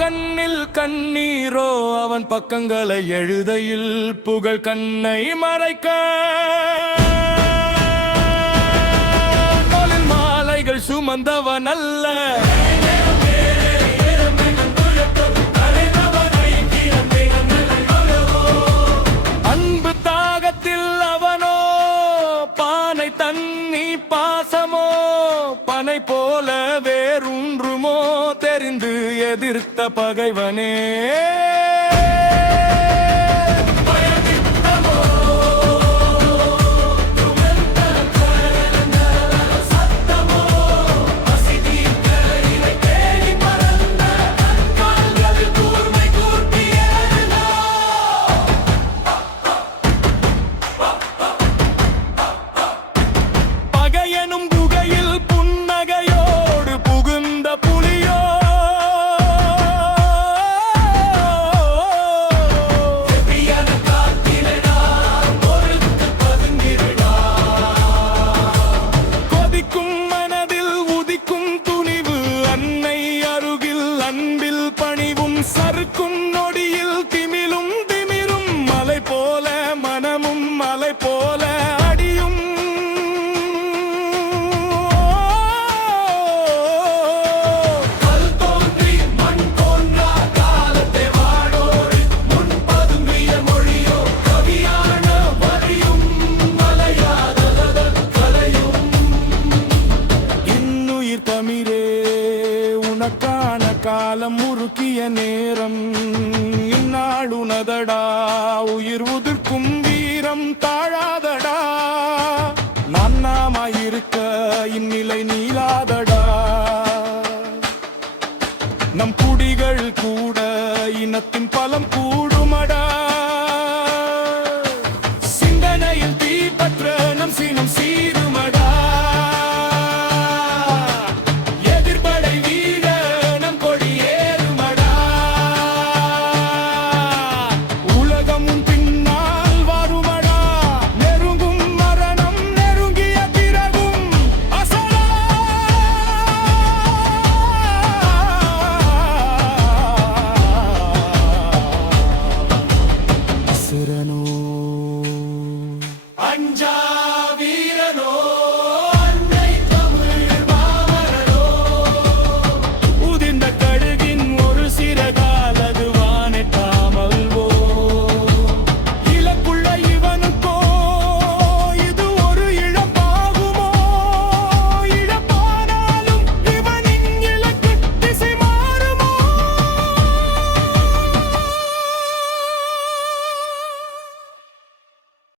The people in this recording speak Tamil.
கண்ணில் கண்ணீரோ அவன் பக்கங்களை எழுதையில் புகழ் கண்ணை மறைக்க மாலைகள் சுமந்தவன் அல்ல. அன்பு தாகத்தில் அவனோ பானை தண்ணி பாசமோ பனை போல வேறொன்றுமோ தெரிந்து எதிர்த்த பகைவனே. அன்பில் பணிவும் சறுக்கும் நொடியில் திமிலும் திமிரும் மலை போல மனமும் மலை போல அடியும். கல் தோன்றி மண் தோன்றா காலத்தை வாடோடு முன் பதுங்கிய மொழியோ கவியான வரியும் மலையாத கலையும். இன்னுயிர் தமிழே உனக்கான காலம் முறுக்கிய நேரம் இந்நாளுனதடா உயிர் உதிர்க்கும் வீரம் தாழாதடா. நாமாயிருக்க இந்நிலை நீளாதடா. நம் குடிகள் கூட இனத்தின் பலம் கூட